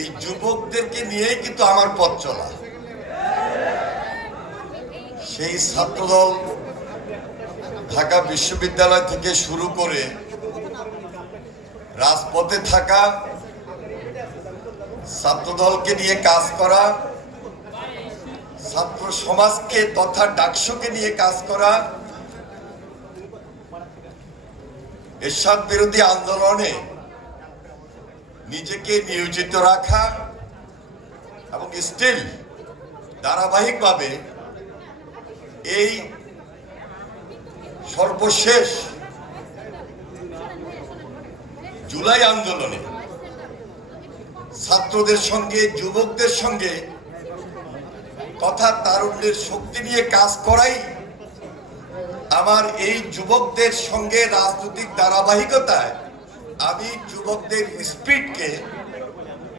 এই যুবকদেরকে নিয়েই কিন্তু আমার পথ চলা। সেই ছাত্রদল ঢাকা বিশ্ববিদ্যালয় থেকে শুরু করে রাজপথে থাকা, ছাত্রদলকে নিয়ে কাজ করা, ছাত্র সমাজকে তথা ডাকসুকে নিয়ে কাজ করা, এরশাদ বিরোধী আন্দোলনে নিজেকে নিয়োজিত রাখা এবং স্টিল ধারাবাহিকভাবে এই সর্বশেষ জুলাই আন্দোলনে ছাত্রদের সঙ্গে, যুবকদের সঙ্গে তথা তারুণ্যের শক্তি নিয়ে কাজ করাই আমার এই যুবকদের সঙ্গে রাজনৈতিক ধারাবাহিকতায় আমি যুবকদের স্পিরিটকে